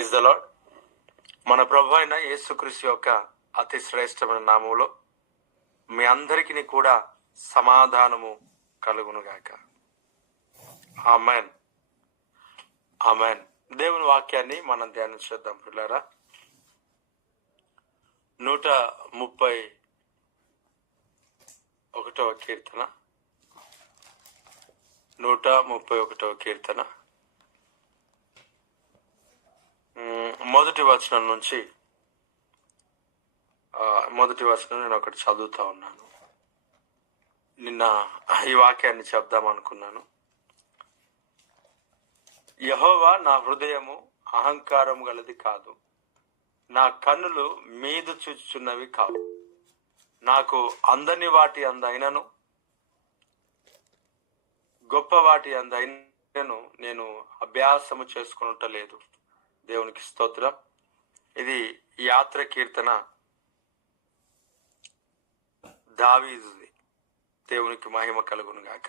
Praise the lord. మన ప్రభు అయిన యేసుక్రీస్తు యొక్క అతి శ్రేష్టమైన నామములో మీ అందరికీ కూడా సమాధానము కలుగునుగాక. Amen, amen. దేవుని వాక్యాన్ని మనం ధ్యానించేద్దాం పిల్లారా. 131వ కీర్తన, 131వ కీర్తన మొదటి వచనం నుంచి మొదటి వచనం నేను ఒకటి చదువుతా ఉన్నాను. నిన్న ఈ వాక్యాన్ని చెప్దాం అనుకున్నాను. యెహోవా నా హృదయము అహంకారం గలది కాదు, నా కన్నులు మీదు చూచుచున్నవి కావు. నాకు అందని వాటి అందైనను గొప్ప వాటి అందైనను నేను అభ్యాసము చేసుకునటలేదు. దేవునికి స్తోత్రం. ఇది యాత్ర కీర్తన, దావీదుది. దేవునికి మహిమ కలుగును గాక.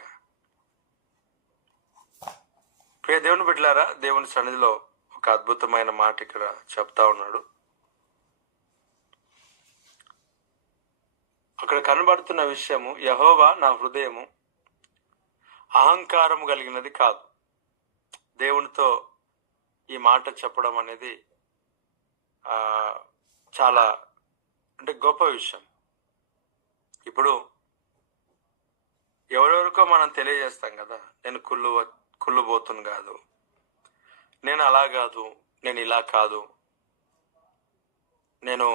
ప్రియ దేవుని బిడ్డలారా, దేవుని సన్నిధిలో ఒక అద్భుతమైన మాట ఇక్కడ చెప్తా ఉన్నాడు. అక్కడ కనబడుతున్న విషయము, యెహోవా నా హృదయము అహంకారం కలిగినది కాదు. దేవునితో ఈ మాట చెప్పడం అనేది చాలా గొప్ప విషయం. ఇప్పుడు ఎవరెవరికో మనం తెలియజేస్తాం కదా, నేను కుళ్ళుబోతును కాదు, నేను అలా కాదు, నేను ఇలా కాదు, నేను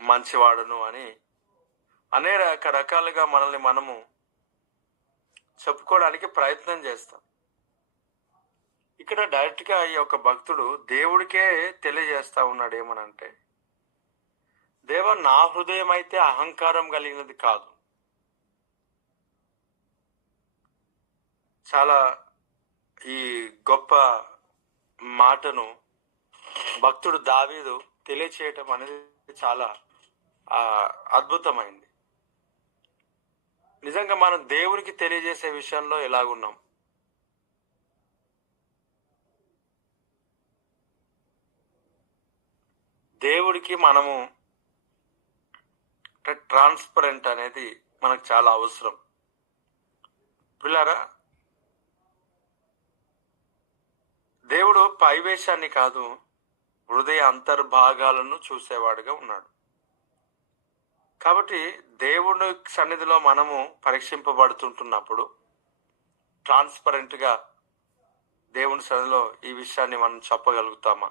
మంచివాడును అని అనేక రకాలుగా మనల్ని మనము చెప్పుకోవడానికి ప్రయత్నం చేస్తాం. ఇక్కడ డైరెక్ట్గా ఈ యొక్క భక్తుడు దేవుడికే తెలియజేస్తా ఉన్నాడు. ఏమనంటే, దేవా నా హృదయం అయితే అహంకారం కలిగినది కాదు. చాలా ఈ గొప్ప మాటను భక్తుడు దావీదు తెలియచేయటం అనేది చాలా అద్భుతమైంది. నిజంగా మనం దేవునికి తెలియజేసే విషయంలో ఎలాగున్నాం? దేవుడికి మనము ట్రాన్స్పరెంట్ అనేది మనకు చాలా అవసరం. పిల్లారా, దేవుడు పైవేశాన్ని కాదు, హృదయ అంతర్భాగాలను చూసేవాడుగా ఉన్నాడు. కాబట్టి దేవుడి సన్నిధిలో మనము పరీక్షింపబడుతుంటున్నప్పుడు ట్రాన్స్పరెంట్గా దేవుని సన్నిధిలో ఈ విషయాన్ని మనం చెప్పగలుగుతామా?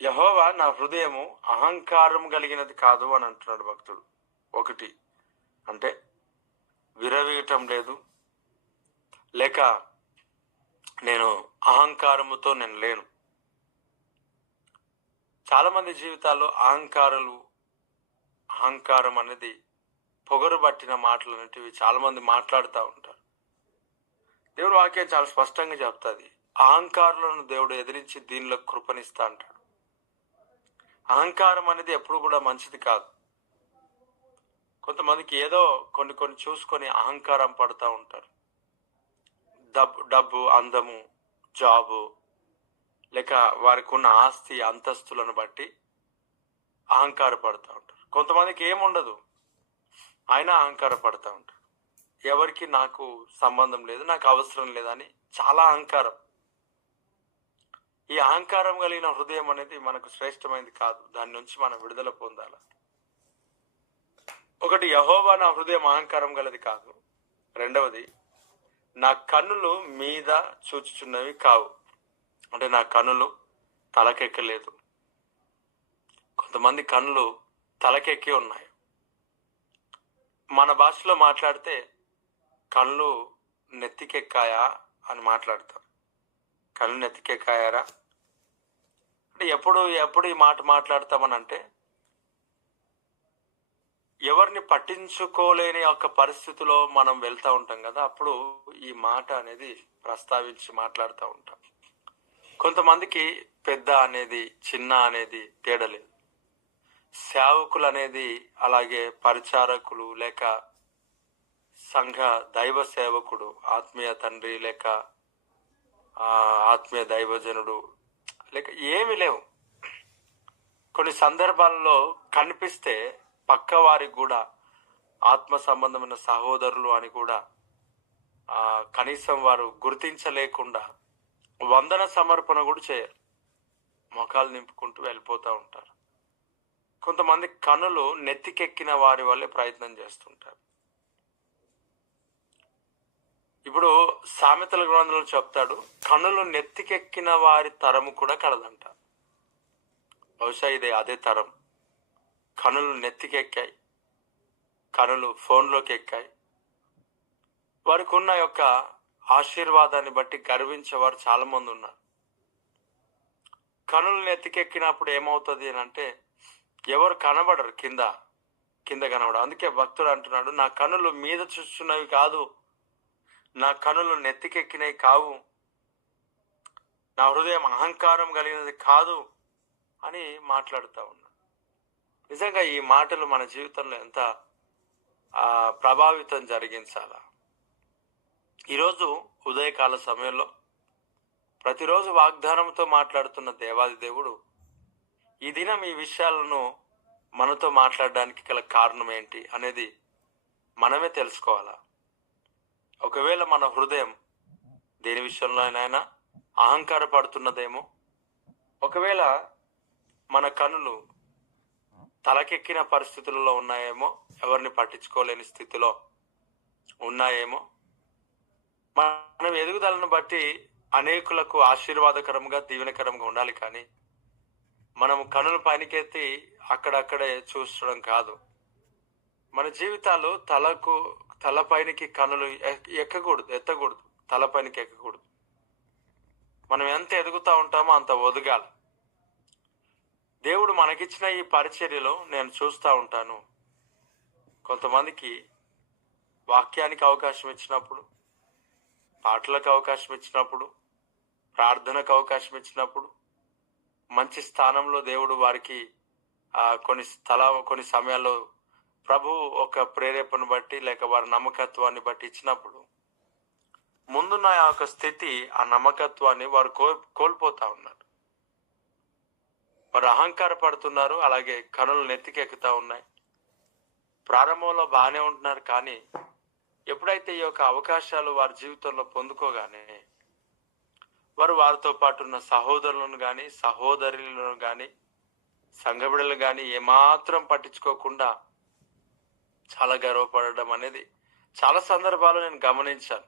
యెహోవా నా హృదయము అహంకారం కలిగినది కాదు అని అంటున్నాడు భక్తుడు. ఒకటి అంటే విరవీయటం లేదు, లేక నేను అహంకారముతో నేను లేను. చాలా మంది జీవితాల్లో అహంకారం అనేది పొగరు పట్టిన మాటలు అనేటివి చాలా మంది మాట్లాడుతూ ఉంటారు. దేవుడు వాక్యం చాలా స్పష్టంగా చెప్తుంది, అహంకారులను దేవుడు ఎదిరించి దీనిలో కృపనిస్తా అంటాడు. అహంకారం అనేది ఎప్పుడు కూడా మంచిది కాదు. కొంతమందికి ఏదో కొన్ని చూసుకొని అహంకారం పడుతూ ఉంటారు. డబ్బు, అందము, జాబు, లేక వారికి ఉన్న ఆస్తి అంతస్తులను బట్టి అహంకారపడుతూ ఉంటారు. కొంతమందికి ఏముండదు, ఆయన అహంకారపడుతూ ఉంటారు. ఎవరికి నాకు సంబంధం లేదు, నాకు అవసరం లేదని చాలా అహంకారం. ఈ అహంకారం కలిగిన హృదయం అనేది మనకు శ్రేష్టమైనది కాదు. దాని నుంచి మనం విడుదల పొందాలి. ఒకటి, యెహోవా నా హృదయం అహంకారం గలది కాదు. రెండవది, నా కన్నులు మీద చూచుచున్నవి కావు. అంటే నా కన్నులు తలకెక్కలేదు. కొంతమంది కన్నులు తలకెక్కి ఉన్నాయి. మన భాషలో మాట్లాడితే కళ్ళు నెత్తికెక్కాయా అని మాట్లాడతాం. కళ్ళు నెత్తికెక్కాయారా అంటే ఎప్పుడు ఈ మాట మాట్లాడతామనంటే, ఎవరిని పట్టించుకోలేని ఒక పరిస్థితిలో మనం వెళ్తూ ఉంటాం కదా, అప్పుడు ఈ మాట అనేది ప్రస్తావించి మాట్లాడుతూ ఉంటాం. కొంతమందికి పెద్ద అనేది చిన్న అనేది తేడా లేదు. సేవకులు అనేది, అలాగే పరిచారకులు, లేక సంఘ దైవ సేవకుడు, ఆత్మీయ తండ్రి లేక ఆత్మీయ దైవజనుడు లేక ఏమి లేవు. కొన్ని సందర్భాల్లో కనిపిస్తే పక్క వారికి కూడా ఆత్మ సంబంధమైన సహోదరులు అని కూడా కనీసం వారు గుర్తించలేకుండా వందన సమర్పణ కూడా చేయరు, మొఖాలు నింపుకుంటూ వెళ్ళిపోతూ ఉంటారు. కొంతమంది కనులు నెత్తికెక్కిన వారి వల్లే ప్రయత్నం చేస్తుంటారు. ఇప్పుడు సామెతల గ్రంథంలో చెప్తాడు, కనులు నెత్తికెక్కిన వారి తరము కూడా కలదంట. బహుశా ఇదే అదే తరం. కనులు నెత్తికెక్కాయి, కనులు ఫోన్లోకి ఎక్కాయి. వారికి ఉన్న యొక్క ఆశీర్వాదాన్ని బట్టి గర్వించేవారు చాలా మంది ఉన్నారు. కనులు నెత్తికెక్కినప్పుడు ఏమవుతుంది అని అంటే ఎవరు కనబడరు, కింద కనబడరు. అందుకే భక్తుడు అంటున్నాడు, నా కనులు మీద చూస్తున్నవి కాదు, నా కనులు నెత్తికెక్కినవి కావు, నా హృదయం అహంకారం కలిగినది కాదు అని మాట్లాడుతూ ఉన్నాడు. నిజంగా ఈ మాటలు మన జీవితంలో ఎంత ప్రభావితం జరిగించాలా. ఈరోజు ఉదయకాల సమయంలో ప్రతిరోజు వాగ్దానంతో మాట్లాడుతున్న దేవాది దేవుడు ఈ దినం ఈ విషయాలను మనతో మాట్లాడడానికి గల కారణం ఏంటి అనేది మనమే తెలుసుకోవాలా. ఒకవేళ మన హృదయం దేని విషయంలో అయినా అహంకారపడుతున్నదేమో, ఒకవేళ మన కనులు తలకెక్కిన పరిస్థితులలో ఉన్నాయేమో, ఎవరిని పట్టించుకోలేని స్థితిలో ఉన్నాయేమో, మనం ఎదుగుదలను బట్టి అనేకులకు ఆశీర్వాదకరంగా దీవెనకరంగా ఉండాలి. కానీ మనం కనుల పైనకెత్తి అక్కడక్కడే చూస్తడం కాదు. మన జీవితాలు తలపైనకి కనులు ఎత్తకూడదు, తలపైనకి ఎక్కకూడదు. మనం ఎంత ఎదుగుతూ ఉంటామో అంత ఒదగాలి. దేవుడు మనకిచ్చిన ఈ పరిచర్యలో నేను చూస్తూ ఉంటాను, కొంతమందికి వాక్యానికి అవకాశం ఇచ్చినప్పుడు, పాటలకు అవకాశం ఇచ్చినప్పుడు, ప్రార్థనకు అవకాశం ఇచ్చినప్పుడు, మంచి స్థానంలో దేవుడు వారికి కొన్ని సమయాల్లో ప్రభు ఒక ప్రేరేపణ బట్టి లేక వారి నమ్మకత్వాన్ని బట్టి ఇచ్చినప్పుడు ముందున్న ఆ యొక్క స్థితి, ఆ నమ్మకత్వాన్ని వారు కోల్పోతా ఉన్నారు. వారు అహంకారపడుతున్నారు, అలాగే కనులు నెత్తికెక్కుతా ఉన్నాయి. ప్రారంభంలో బాగానే ఉంటున్నారు, కానీ ఎప్పుడైతే ఈ యొక్క అవకాశాలు వారి జీవితంలో పొందుకోగానే వారితో పాటు ఉన్న సహోదరులను కానీ సహోదరులను కానీ సంఘబిడలను కానీ ఏమాత్రం పట్టించుకోకుండా చాలా గర్వపడడం అనేది చాలా సందర్భాలు నేను గమనించాను.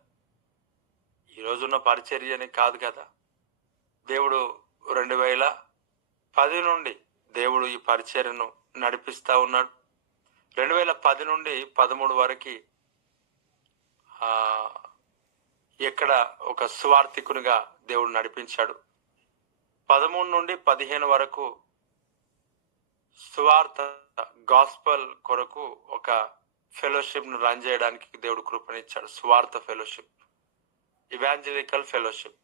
ఈ రోజున్న పరిచర్యని కాదు కదా, దేవుడు 2010 నుండి దేవుడు ఈ పరిచర్యను నడిపిస్తా ఉన్నాడు. 2010 నుండి 13 వరకు ఎక్కడ ఒక సువార్థికునిగా దేవుడు నడిపించాడు. 13 నుండి 15 వరకు సువార్త గాస్పల్ కొరకు ఒక ఫెలోషిప్ ను రన్ చేయడానికి దేవుడు కృపనిచ్చాడు. సువార్త ఫెలోషిప్, ఇవాంజలికల్ ఫెలోషిప్.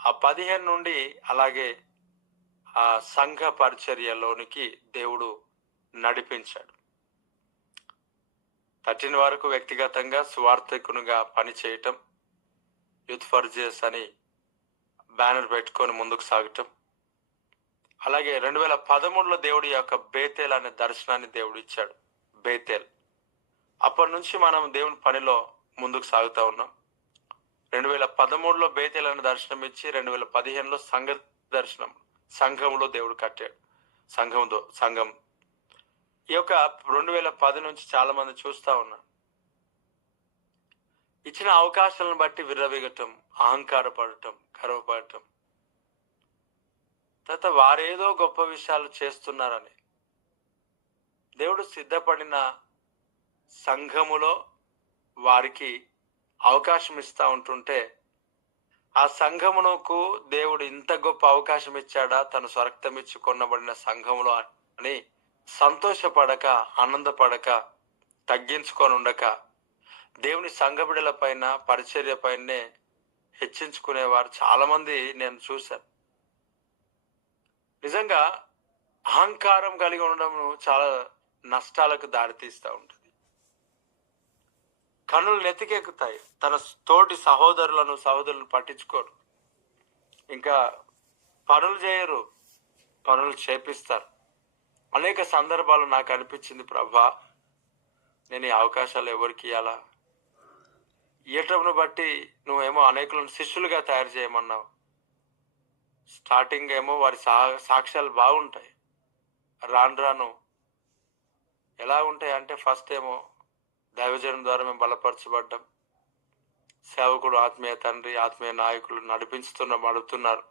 ఆ 15 నుండి అలాగే ఆ సంఘ పరిచర్యలోనికి దేవుడు నడిపించాడు. 13 వరకు వ్యక్తిగతంగా సువార్థికునిగా పనిచేయటం, యూత్ ఫర్ జీసస్ అని బ్యానర్ పెట్టుకొని ముందుకు సాగటం. అలాగే 2013లో దేవుడి యొక్క బేతేల్ అనే దర్శనాన్ని దేవుడు ఇచ్చాడు. బేతేల్, అప్పటి నుంచి మనం దేవుని పనిలో ముందుకు సాగుతా ఉన్నాం. 2013లో బేతేల్ అనే దర్శనం ఇచ్చి 2015లో సంఘంలో దేవుడు కట్టాడు. సంఘం ఈ యొక్క 2010 నుంచి చాలా మంది చూస్తా ఉన్నారు. ఇచ్చిన అవకాశాలను బట్టి విర్రవీగటం, అహంకారపడటం, గర్వపడటం, తర్వాత వారేదో గొప్ప విషయాలు చేస్తున్నారని దేవుడు సిద్ధపడిన సంఘములో వారికి అవకాశం ఇస్తా ఉంటుంటే, ఆ సంఘమునకు దేవుడు ఇంత గొప్ప అవకాశం ఇచ్చాడా తను స్వరక్తం ఇచ్చి కొనబడిన సంఘములో అని సంతోషపడక, ఆనందపడక, తగ్గించుకొని ఉండక దేవుని సంఘబిడల పైన పరిచర్య పైనే హెచ్చించుకునేవారు చాలా మంది నేను చూశాను. నిజంగా అహంకారం కలిగి ఉండడం చాలా నష్టాలకు దారితీస్తూ ఉంటుంది. కన్నులు నెత్తికెక్కుతాయి, తన తోటి సహోదరులను పట్టించుకోరు. ఇంకా పనులు చేయరు, పనులు చేపిస్తారు. అనేక సందర్భాలు నాకు అనిపించింది, ప్రభా నేను ఈ అవకాశాలు ఎవరికి ఇవ్వాలా? ఇయ్యటంను బట్టి నువ్వేమో అనేకులను శిష్యులుగా తయారు చేయమన్నావు. స్టార్టింగ్ ఏమో వారి సాక్ష్యాలు బాగుంటాయి. రాను రాను ఎలా ఉంటాయి అంటే, ఫస్ట్ ఏమో దైవజనం ద్వారా మేము బలపరచబడ్డాం, సేవకుడు ఆత్మీయ తండ్రి ఆత్మీయ నాయకులు అడుగుతున్నారు.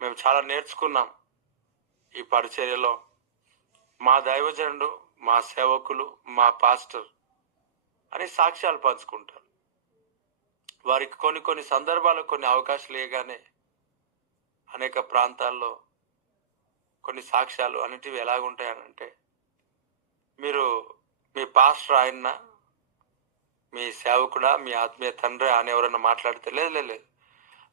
మేము చాలా నేర్చుకున్నాం ఈ పరిచర్యలో. మా దైవజనుడు, మా సేవకులు, మా పాస్టర్ అని సాక్ష్యాలు పంచుకుంటారు. వారికి కొన్ని సందర్భాల్లో కొన్ని అవకాశాలు ఇవ్వగానే అనేక ప్రాంతాల్లో కొన్ని సాక్ష్యాలు అనేటివి ఎలాగుంటాయనంటే, మీరు మీ పాస్టర్ ఆయన్న, మీ సేవకుడా, మీ ఆత్మీయ తండ్రి అని ఎవరైనా మాట్లాడితే లేదు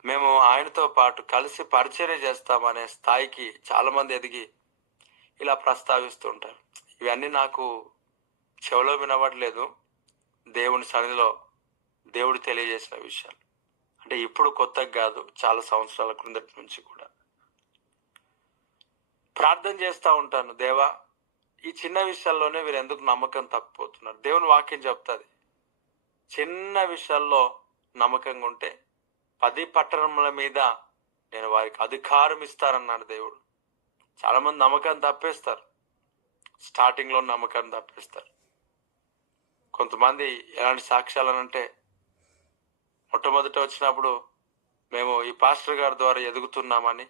మేము ఆయనతో పాటు కలిసి పరిచర్య చేస్తామనే స్థాయికి చాలా మంది ఎదిగి ఇలా ప్రస్తావిస్తూ ఉంటారు. ఇవన్నీ నాకు చెవిలో వినబడలేదు, దేవుని సన్నిధిలో దేవుడు తెలియజేసిన విషయాలు. అంటే ఇప్పుడు కొత్తగా కాదు, చాలా సంవత్సరాల క్రిందటి నుంచి కూడా ప్రార్థన చేస్తూ ఉంటాను, దేవా ఈ చిన్న విషయాల్లోనే వీరు ఎందుకు నమ్మకం తప్పిపోతున్నారు? దేవుని వాక్యం చెప్తుంది, చిన్న విషయాల్లో నమ్మకంగా ఉంటే 10 పట్టణముల మీద నేను వారికి అధికారం ఇస్తానన్నాడు దేవుడు. చాలా మంది నమ్మకాన్ని తప్పేస్తారు, స్టార్టింగ్ లో నమ్మకాన్ని తప్పేస్తారు. కొంతమంది ఎలాంటి సాక్ష్యాలు అంటే, మొట్టమొదట వచ్చినప్పుడు మేము ఈ పాస్టర్ గారి ద్వారా ఎదుగుతున్నామని,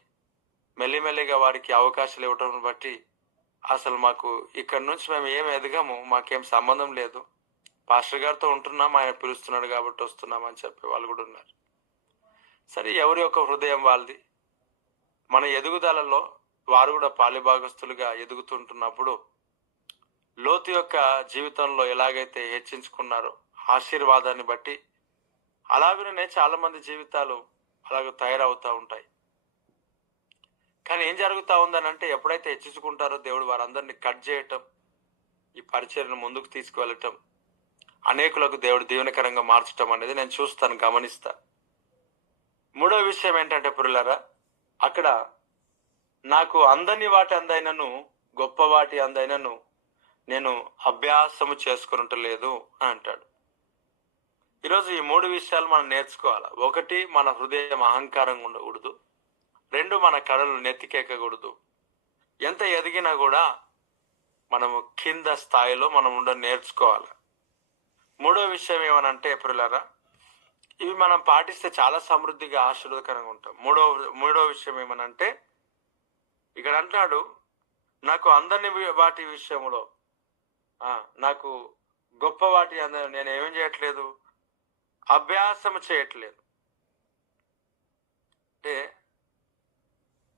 మెల్లిమెల్లిగా వారికి అవకాశాలు ఇవ్వటం బట్టి అసలు మాకు ఇక్కడ నుంచి మేము ఏం ఎదగము, మాకేం సంబంధం లేదు, పాస్టర్ గారితో ఉంటున్నాం, ఆయన పిలుస్తున్నాడు కాబట్టి వస్తున్నామని చెప్పే వాళ్ళు కూడా ఉన్నారు. సరే, ఎవరి యొక్క హృదయం వాళ్ళది. మన ఎదుగుదలలో వారు కూడా పాలిభాగస్తులుగా ఎదుగుతుంటున్నప్పుడు, లోతు యొక్క జీవితంలో ఎలాగైతే హెచ్చించుకున్నారో ఆశీర్వాదాన్ని బట్టి అలాగనే చాలా మంది జీవితాలు అలాగ తయారవుతూ ఉంటాయి. కానీ ఏం జరుగుతూ ఉందనంటే, ఎప్పుడైతే హెచ్చించుకుంటారో దేవుడు వారందరినీ కట్ చేయటం, ఈ పరిచర్యను ముందుకు తీసుకువెళ్ళటం, అనేకులకు దేవుడు దీవెనకరంగా మార్చటం అనేది నేను చూస్తాను, గమనిస్తా. మూడో విషయం ఏంటంటే ప్రియులారా, అక్కడ నాకు అందని వాటి అందైనను గొప్ప వాటి అందైనను నేను అభ్యాసము చేసుకునట్లేదు అని అంటాడు. ఈరోజు ఈ 3 విషయాలు మనం నేర్చుకోవాలి. 1, మన హృదయం అహంకారంగా ఉండకూడదు. 2, మన కళలు నెత్తికెక్కకూడదు. ఎంత ఎదిగినా కూడా మనము కింద స్థాయిలో మనం నేర్చుకోవాలి. 3వ విషయం ఏమనంటే ప్రియులారా, ఇవి మనం పాటిస్తే చాలా సమృద్ధిగా ఆశీర్వదకరంగా ఉంటాం. మూడో విషయం ఏమనంటే, ఇక్కడ అంటాడు, నాకు అందని వాటి విషయంలో నాకు గొప్ప వాటి అందరూ నేను ఏమేం చేయట్లేదు, అభ్యాసం చేయట్లేదు. అంటే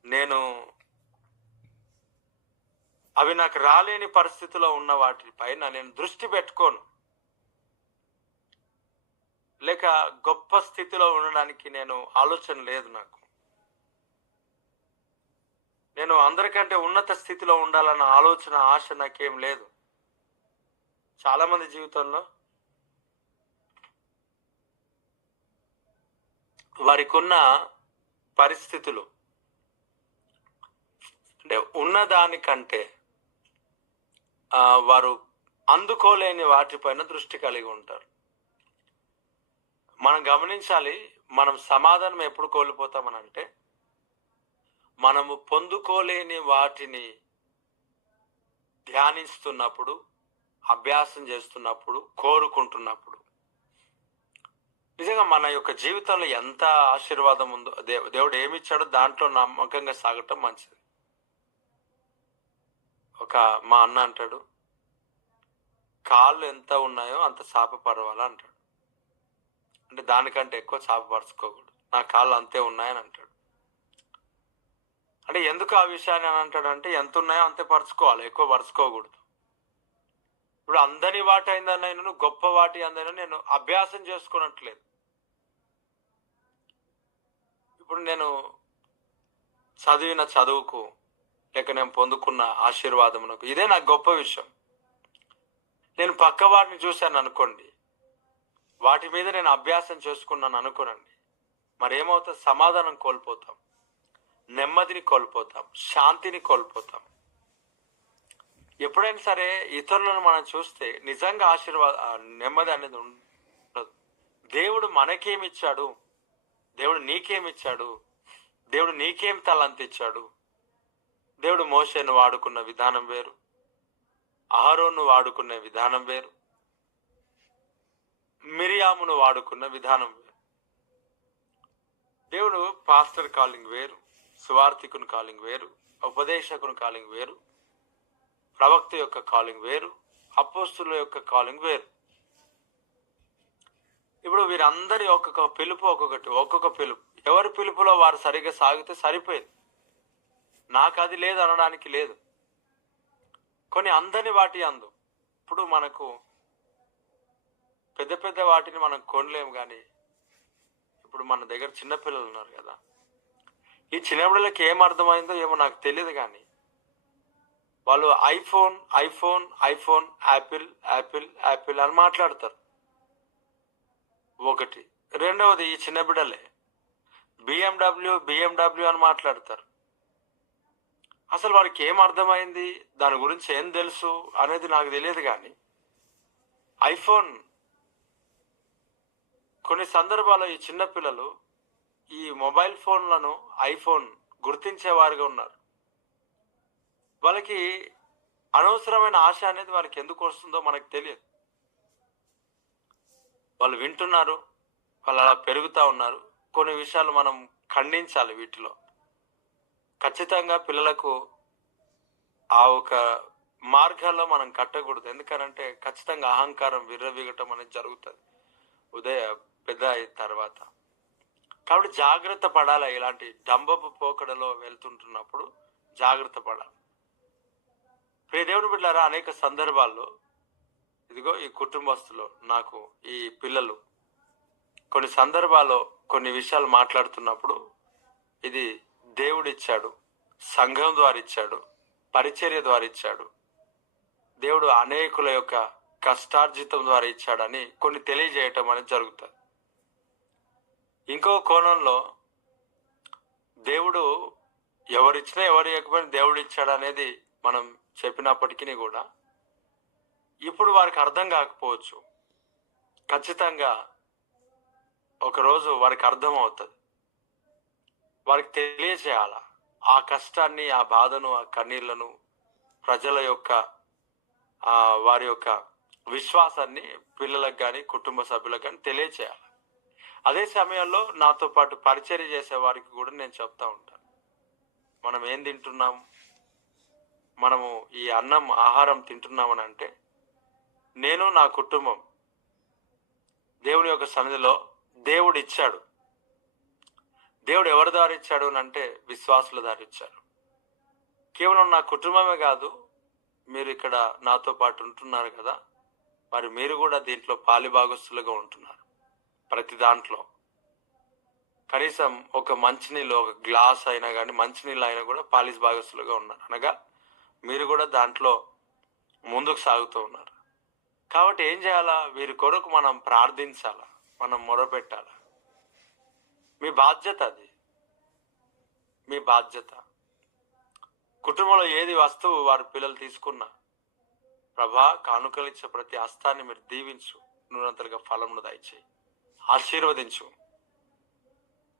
నేను అవి నాకు రాలేని పరిస్థితిలో ఉన్న వాటిపైన నేను దృష్టి పెట్టుకోను, లేక గొప్ప స్థితిలో ఉండడానికి నేను ఆలోచన లేదు. నేను అందరికంటే ఉన్నత స్థితిలో ఉండాలన్న ఆలోచన, ఆశ నాకేం లేదు. చాలా మంది జీవితంలో వారికి ఉన్న పరిస్థితులు అంటే ఉన్నదానికంటే వారు అందుకోలేని వాటిపైన దృష్టి కలిగి ఉంటారు. మనం గమనించాలి, మనం సమాధానం ఎప్పుడు కోల్పోతామనంటే, మనము పొందుకోలేని వాటిని ధ్యానిస్తున్నప్పుడు, అభ్యాసం చేస్తున్నప్పుడు, కోరుకుంటున్నప్పుడు. నిజంగా మన యొక్క జీవితంలో ఎంత ఆశీర్వాదం ఉందో, దేవుడు ఏమిచ్చాడో దాంట్లో నమ్మకంగా సాగటం మంచిది. మా అన్న అంటాడు, కాళ్ళు ఎంత ఉన్నాయో అంత చాప పరవాలా అంటాడు. అంటే దానికంటే ఎక్కువ చాప పరుచుకోకూడదు, నా కాళ్ళు అంతే ఉన్నాయని అంటాడు. అంటే ఎందుకు ఆ విషయాన్ని అని అంటాడంటే, ఎంత ఉన్నాయో అంతే పరుచుకోవాలి, ఎక్కువ పరుచుకోకూడదు. ఇప్పుడు అందని వాటి అయిందనైనా గొప్ప వాటి అందైనా నేను అభ్యాసం చేసుకున్నట్లేదు. ఇప్పుడు నేను చదివిన చదువుకు, లేక నేను పొందుకున్న ఆశీర్వాదమునకు ఇదే నాకు గొప్ప విషయం. నేను పక్క వాటిని చూశాను అనుకోండి, వాటి మీద నేను అభ్యాసం చేసుకున్నాను అనుకోనండి, మరేమవుతుంది? సమాధానం కోల్పోతాం, నెమ్మదిని కోల్పోతాం, శాంతిని కోల్పోతాం. ఎప్పుడైనా సరే ఇతరులను మనం చూస్తే నిజంగా నెమ్మది అనేది ఉండదు. దేవుడు మనకేమిచ్చాడు, దేవుడు నీకేమిచ్చాడు, దేవుడు నీకేం తలంతిచ్చాడు. దేవుడు మోషేను వాడుకున్న విధానం వేరు, అహరోను వాడుకునే విధానం వేరు, మిరియామును వాడుకున్న విధానం వేరు. దేవుడు పాస్టర్ కాలింగ్ వేరు, సువార్థికుని కాలింగ్ వేరు, ఉపదేశకుని కాలింగ్ వేరు, ప్రవక్త యొక్క కాలింగ్ వేరు, అపోస్తుల యొక్క కాలింగ్ వేరు. ఇప్పుడు వీరందరి ఒక్కొక్క పిలుపు ఒక్కొక్క పిలుపు. ఎవరి పిలుపులో వారు సరిగ్గా సాగితే సరిపోయింది. నాకు అది లేదు అనడానికి లేదు. కొన్ని అందని వాటి అందు. ఇప్పుడు మనకు పెద్ద పెద్ద వాటిని మనం కొనలేము, కానీ ఇప్పుడు మన దగ్గర చిన్నపిల్లలు ఉన్నారు కదా, ఈ చిన్నపిల్లలకి ఏం అర్థమైందో ఏమో నాకు తెలియదు, కానీ వాళ్ళు iPhone iPhone iPhone Apple Apple Apple అని మాట్లాడతారు. ఒకటి. రెండవది, ఈ చిన్న బిడ్డలే బిఎండబ్ల్యూ బిఎండబ్ల్యూ అని మాట్లాడతారు. అసలు వారికి ఏం అర్థమైంది, దాని గురించి ఏం తెలుసు అనేది నాకు తెలియదు, కానీ ఐఫోన్, కొన్ని సందర్భాల్లో ఈ చిన్నపిల్లలు ఈ మొబైల్ ఫోన్లను ఐఫోన్ గుర్తించేవారుగా ఉన్నారు. వాళ్ళకి అనవసరమైన ఆశ అనేది వాళ్ళకి ఎందుకు వస్తుందో మనకు తెలియదు. వాళ్ళు వింటున్నారు, వాళ్ళు అలా పెరుగుతూ ఉన్నారు. కొన్ని విషయాలు మనం ఖండించాలి. వీటిలో ఖచ్చితంగా పిల్లలకు ఆ ఒక మార్గాల్లో మనం కట్టకూడదు. ఎందుకనంటే ఖచ్చితంగా అహంకారం విర్రవీగటం అనేది జరుగుతుంది పెద్ద అయిన తర్వాత. కాబట్టి జాగ్రత్త పడాలి. ఇలాంటి డంబపు పోకడలో వెళ్తుంటున్నప్పుడు జాగ్రత్త పడాలి. ప్రియ దేవుని బిడ్డలారా, అనేక సందర్భాల్లో ఇదిగో ఈ కుటుంబస్తులు, నాకు ఈ పిల్లలు కొన్ని సందర్భాల్లో కొన్ని విషయాలు మాట్లాడుతున్నప్పుడు ఇది దేవుడిచ్చాడు, సంఘం ద్వారా ఇచ్చాడు, పరిచర్య ద్వారా ఇచ్చాడు, దేవుడు అనేకుల యొక్క కష్టార్జితం ద్వారా ఇచ్చాడని కొన్ని తెలియజేయటం అనేది జరుగుతుంది. ఇంకో కోణంలో దేవుడు ఎవరిచ్చినా ఎవరు ఇవ్వకపోయినా దేవుడు ఇచ్చాడు అనేది మనం చెప్పినప్పటికీ కూడా ఇప్పుడు వారికి అర్థం కాకపోవచ్చు. ఖచ్చితంగా ఒకరోజు వారికి అర్థం అవుతుంది. వారికి తెలియచేయాల ఆ కష్టాన్ని, ఆ బాధను, ఆ కన్నీళ్లను, ప్రజల యొక్క వారి యొక్క విశ్వాసాన్ని పిల్లలకు కానీ కుటుంబ సభ్యులకు కానీ తెలియచేయాలి. అదే సమయంలో నాతో పాటు పరిచర్య చేసే వారికి కూడా నేను చెప్తా ఉంటాను, మనం ఏం తింటున్నాం, మనము ఈ అన్నం ఆహారం తింటున్నామని అంటే నేను నా కుటుంబం దేవుని యొక్క సన్నిధిలో దేవుడు ఇచ్చాడు. దేవుడు ఎవరి ద్వారా ఇచ్చాడు అని అంటే విశ్వాసుల ద్వారా ఇచ్చాడు. కేవలం నా కుటుంబమే కాదు, మీరు ఇక్కడ నాతో పాటు ఉంటున్నారు కదా, మరి మీరు కూడా దీంట్లో పాలిభాగస్తులుగా ఉంటున్నారు. ప్రతి దాంట్లో కనీసం ఒక మంచినీళ్ళు, ఒక గ్లాస్ అయినా కానీ మంచినీళ్ళు అయినా కూడా పాలిభాగస్తులుగా ఉన్నారు. అనగా మీరు కూడా దాంట్లో ముందుకు సాగుతూ ఉన్నారు. కాబట్టి ఏం చేయాలా? వీరి కొరకు మనం ప్రార్థించాలా, మనం మొరపెట్టాలా. మీ బాధ్యత అది, మీ బాధ్యత. కుటుంబంలో ఏది వస్తువు వారి పిల్లలు తీసుకున్నా, ప్రభా కానుకలు ఇచ్చే ప్రతి హస్తాన్ని మీరు దీవించు, నూనంతలుగా ఫలమును దయచేయి, ఆశీర్వదించు.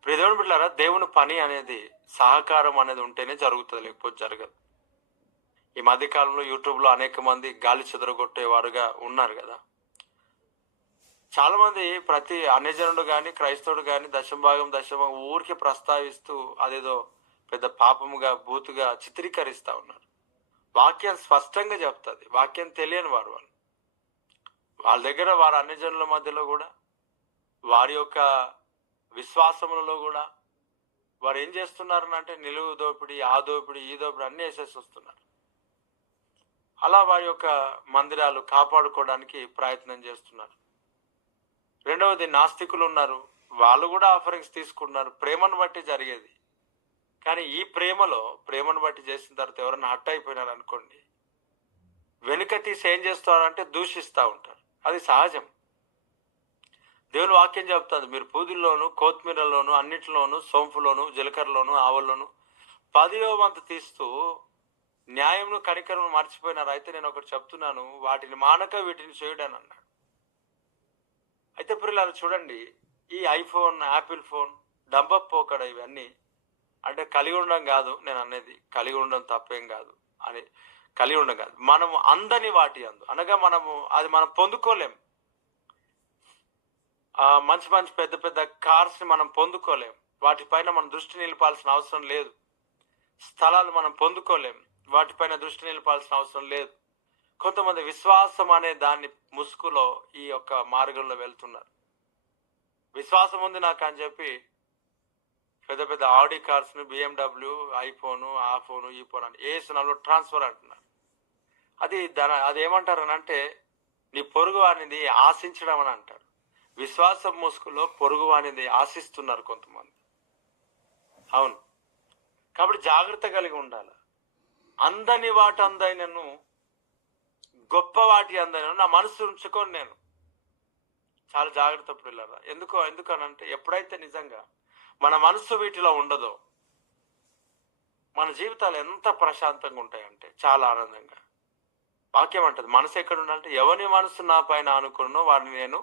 ప్రియదేవుని బిడ్డలారా, దేవుని పని అనేది సహకారం అనేది ఉంటేనే జరుగుతుంది, లేకపోతే జరగదు. ఈ మధ్యకాలంలో యూట్యూబ్లో అనేక మంది గాలి చెదరగొట్టేవారుగా ఉన్నారు కదా. చాలా మంది ప్రతి అన్యజనుడు కానీ క్రైస్తవుడు కానీ దశంభాగం ఊరికి ప్రస్తావిస్తూ అదేదో పెద్ద పాపముగా బూతుగా చిత్రీకరిస్తూ ఉన్నారు. వాక్యం స్పష్టంగా చెప్తుంది. వాక్యం తెలియని వారు వాళ్ళ దగ్గర వారి అన్యజనుల మధ్యలో కూడా, వారి యొక్క విశ్వాసములలో కూడా వారు ఏం చేస్తున్నారు అంటే నిలువు దోపిడి, ఆ దోపిడి, ఈ దోపిడి అన్ని వేసేసి వస్తున్నారు. అలా వారి యొక్క మందిరాలు కాపాడుకోవడానికి ప్రయత్నం చేస్తున్నారు. రెండవది, నాస్తికులు ఉన్నారు, వాళ్ళు కూడా ఆఫరింగ్స్ తీసుకున్నారు. ప్రేమను బట్టి జరిగేది. కానీ ఈ ప్రేమను బట్టి చేసిన తర్వాత ఎవరైనా హట్ అయిపోయినారు అనుకోండి, వెనుక తీసి ఏం చేస్తారంటే దూషిస్తూ ఉంటారు. అది సహజం. దేవుని వాక్యం చెప్తుంది, మీరు పూదిల్లోను, కొత్తిమీరలోను, అన్నిటిలోను, సోంపులోను, జీలకర్రలోను, ఆవుల్లోను 10వ వంతు తీస్తూ న్యాయమును కనికరమును మర్చిపోయినారు. అయితే నేను ఒకటి చెప్తున్నాను, వాటిని మానక వీటిని చేయుడని అన్నాడు. అయితే పిల్లలు చూడండి, ఈ ఐఫోన్, యాపిల్ ఫోన్, డంబప్ పోకడ ఇవన్నీ అంటే కలిగి ఉండడం కాదు నేను అనేది, కలిగి ఉండడం తప్పేం కాదు అని, కలిగి ఉండడం కాదు, మనము అందని వాటి అందు అనగా మనము అది మనం పొందుకోలేం. మంచి మంచి పెద్ద పెద్ద కార్స్ ని మనం పొందుకోలేం, వాటిపైన మనం దృష్టి నిలపాల్సిన అవసరం లేదు. స్థలాలు మనం పొందుకోలేం, వాటిపైన దృష్టి నిలపాల్సిన అవసరం లేదు. కొంతమంది విశ్వాసం అనే దాన్ని ముసుగులో ఈ యొక్క మార్గంలో వెళ్తున్నారు. విశ్వాసం ఉంది నాకు అని చెప్పి పెద్ద పెద్ద ఆడి కార్స్ ను, బిఎండబ్ల్యూ, ఐఫోను, ఆ ఫోను, ఈ ఫోన్ అని ఏసునాలో ట్రాన్స్ఫర్ అంటున్నారు. అది ఏమంటారు అని అంటే, నీ పొరుగు వారిని ఆశించడం అని అంటారు. విశ్వాసం ముసుగులో పొరుగు వారిని ఆశిస్తున్నారు కొంతమంది. అవును, కాబట్టి జాగ్రత్త కలిగి ఉండాలి. అందని వాటి అందైనను, గొప్ప వాటి అందైనను నా మనసు ఉంచుకొని నేను చాలా జాగ్రత్త పిల్లరా. ఎందుకనంటే ఎప్పుడైతే నిజంగా మన మనసు వీటిలో ఉండదో మన జీవితాలు ఎంత ప్రశాంతంగా ఉంటాయంటే చాలా ఆనందంగా. వాక్యం అంటది, మనసు ఎక్కడ ఉండాలంటే ఎవరి మనసు నా పైన అనుకున్నో వారిని నేను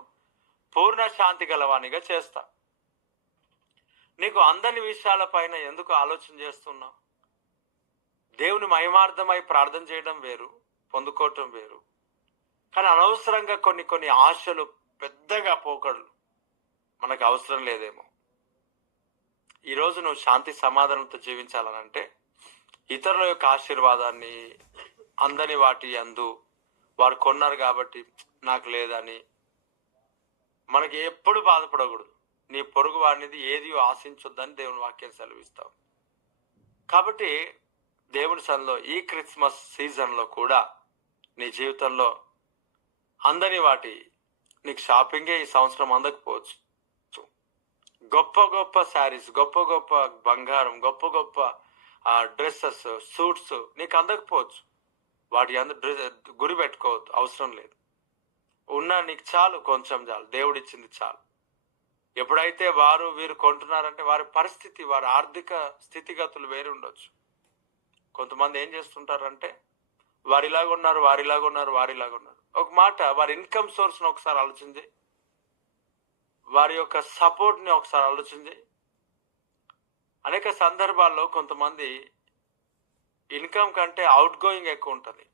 పూర్ణ శాంతి గలవానిగా చేస్తా. నీకు అందని విషయాల పైన ఎందుకు ఆలోచన చేస్తున్నావు? దేవుని మహిమార్థమై ప్రార్థన చేయడం వేరు, పొందుకోవటం వేరు. కానీ అనవసరంగా కొన్ని ఆశలు, పెద్దగా పోకడలు మనకు అవసరం లేదేమో. ఈరోజు నువ్వు శాంతి సమాధానంతో జీవించాలనంటే ఇతరుల యొక్క ఆశీర్వాదాన్ని అందని వాటి అందు వారు కొన్నారు కాబట్టి నాకు లేదని మనకి ఎప్పుడు బాధపడకూడదు. నీ పొరుగు వాడినిది ఏది ఆశించొద్దని దేవుని వాక్యం సెలవిస్తాం. కాబట్టి దేవుని సన్నిధిలో ఈ క్రిస్మస్ సీజన్లో కూడా నీ జీవితంలో అందని వాటి, నీకు షాపింగే ఈ సంవత్సరం అందకపోవచ్చు. గొప్ప గొప్ప శారీస్, గొప్ప గొప్ప బంగారం, గొప్ప గొప్ప డ్రెస్సెస్, సూట్స్ నీకు అందకపోవచ్చు. వాటి గురి పెట్టుకోవద్దు, అవసరం లేదు. ఉన్నా నీకు చాలు, కొంచెం చాలు, దేవుడిచ్చింది చాలు. ఎప్పుడైతే వీరు కొంటున్నారంటే వారి పరిస్థితి, వారి ఆర్థిక స్థితిగతులు వేరు ఉండొచ్చు. కొంతమంది ఏం చేస్తుంటారంటే వారిలాగున్నారు. ఒక మాట, వారి ఇన్కమ్ సోర్స్ని ఒకసారి ఆలోచించి, వారి యొక్క సపోర్ట్ని ఒకసారి ఆలోచించి. అనేక సందర్భాల్లో కొంతమంది ఇన్కమ్ కంటే అవుట్ గోయింగ్ ఎక్కువ ఉంటుంది.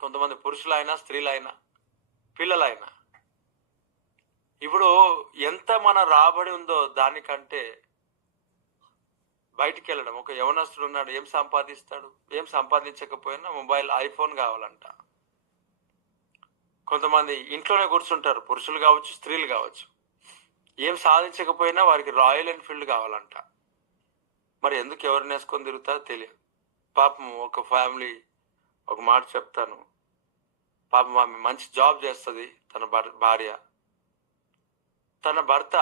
కొంతమంది పురుషులైనా, స్త్రీలైనా, పిల్లలైనా. ఇప్పుడు ఎంత మన రాబడి ఉందో దానికంటే బయటికి వెళ్ళడం. ఒక యవనస్తుడు ఉన్నాడు, ఏం సంపాదిస్తాడు? ఏం సంపాదించకపోయినా మొబైల్, ఐఫోన్ కావాలంట. కొంతమంది ఇంట్లోనే కూర్చుంటారు, పురుషులు కావచ్చు, స్త్రీలు కావచ్చు. ఏం సాధించకపోయినా వారికి రాయల్ ఎన్ఫీల్డ్ కావాలంట. మరి ఎందుకు ఎవరిని వేసుకొని తిరుగుతారో తెలియదు. పాపం ఒక ఫ్యామిలీ, ఒక మాట చెప్తాను, పాపం ఆమె మంచి జాబ్ చేస్తుంది, తన భార్య. తన భర్త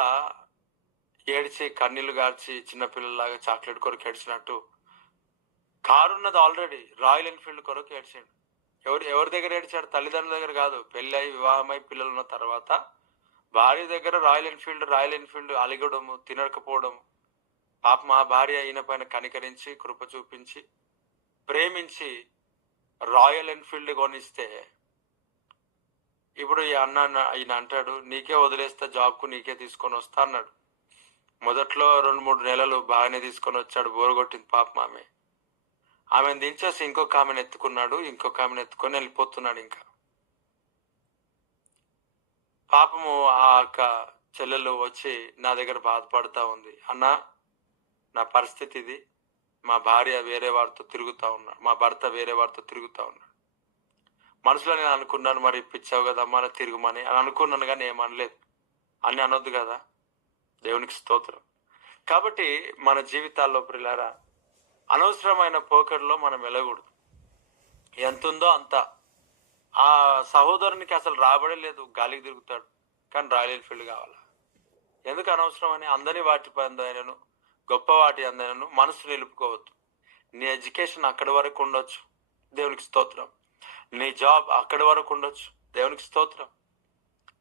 ఏడిచి, కన్నీళ్లు గార్చి, చిన్నపిల్లలాగా చాక్లెట్ కొరకు ఏడ్చినట్టు, కారున్నది ఆల్రెడీ, రాయల్ ఎన్ఫీల్డ్ కొరకు ఏడ్చాడు. ఎవరి దగ్గర ఏడ్చాడు? తల్లిదండ్రుల దగ్గర కాదు. పెళ్ళి అయి, వివాహమై, పిల్లలు ఉన్న తర్వాత భార్య దగ్గర రాయల్ ఎన్ఫీల్డ్ అలిగడము, తినకపోవడం. పాపం ఆ భార్య ఈయన పైన కనికరించి, కృప చూపించి, ప్రేమించి రాయల్ ఎన్ఫీల్డ్ కొనిస్తే ఇప్పుడు ఈయన అంటాడు, నీకే వదిలేస్తా, జాబ్కు నీకే తీసుకొని వస్తా అన్నాడు. మొదట్లో 2-3 నెలలు బాగానే తీసుకొని వచ్చాడు, బోరు కొట్టింది పాపం ఆమెను దించేసి ఇంకొక ఆమెను ఎత్తుకొని వెళ్ళిపోతున్నాడు. ఇంకా పాపము ఆ యొక్క చెల్లెలు వచ్చి నా దగ్గర బాధపడుతూ ఉంది, అన్నా నా పరిస్థితి ఇది, మా భార్య వేరే వారితో తిరుగుతూ ఉన్నాడు, మా భర్త వేరే వారితో తిరుగుతూ ఉన్నాడు. మనసులో నేను అనుకున్నాను, మరి ఇప్పించావు కదా మన తిరుగుమని అని అనుకున్నాను, కానీ ఏమనలేదు. అని అనొద్దు కదా, దేవునికి స్తోత్రం. కాబట్టి మన జీవితాల్లో ప్రియులారా అనవసరమైన పోకడలో మనం వెళ్ళకూడదు. ఎంత ఉందో అంత. ఆ సహోదరునికి అసలు రాబడలేదు, గాలికి తిరుగుతాడు, కానీ రాయల్ ఎన్ఫీల్డ్ కావాలా? ఎందుకు అనవసరం అని అందని వాటి అందైనను, గొప్ప వాటి అందైనను మనసు నిలుపుకోవద్దు. నీ ఎడ్యుకేషన్ అక్కడి వరకు ఉండొచ్చు, దేవునికి స్తోత్రం. నీ జాబ్ అక్కడి వరకు ఉండొచ్చు, దేవునికి స్తోత్రం.